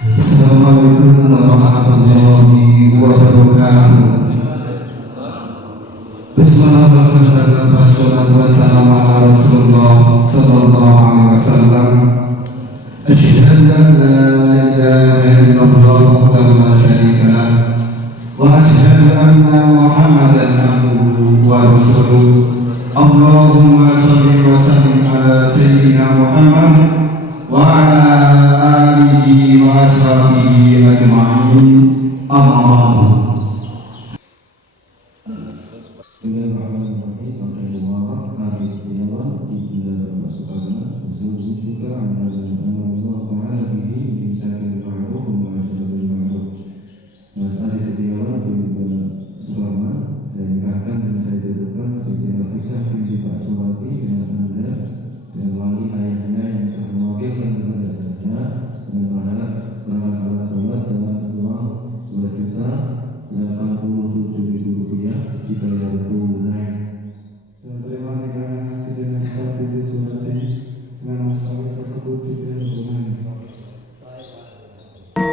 Assalamualaikum warahmatullahi wabarakatuh. Bismillahirrahmanirrahim. Wassalatu wassalamu ala Rasulullah sallallahu alaihi wasallam. Asyhadu an la ilaha illallah wahdahu la syarika lah wa asyhadu anna Muhammadan abduhu wa rasuluh. Allahumma shalli wa sallim ala sayyidina Muhammad wa ala alihi wa ashabihi ajma'in. Amma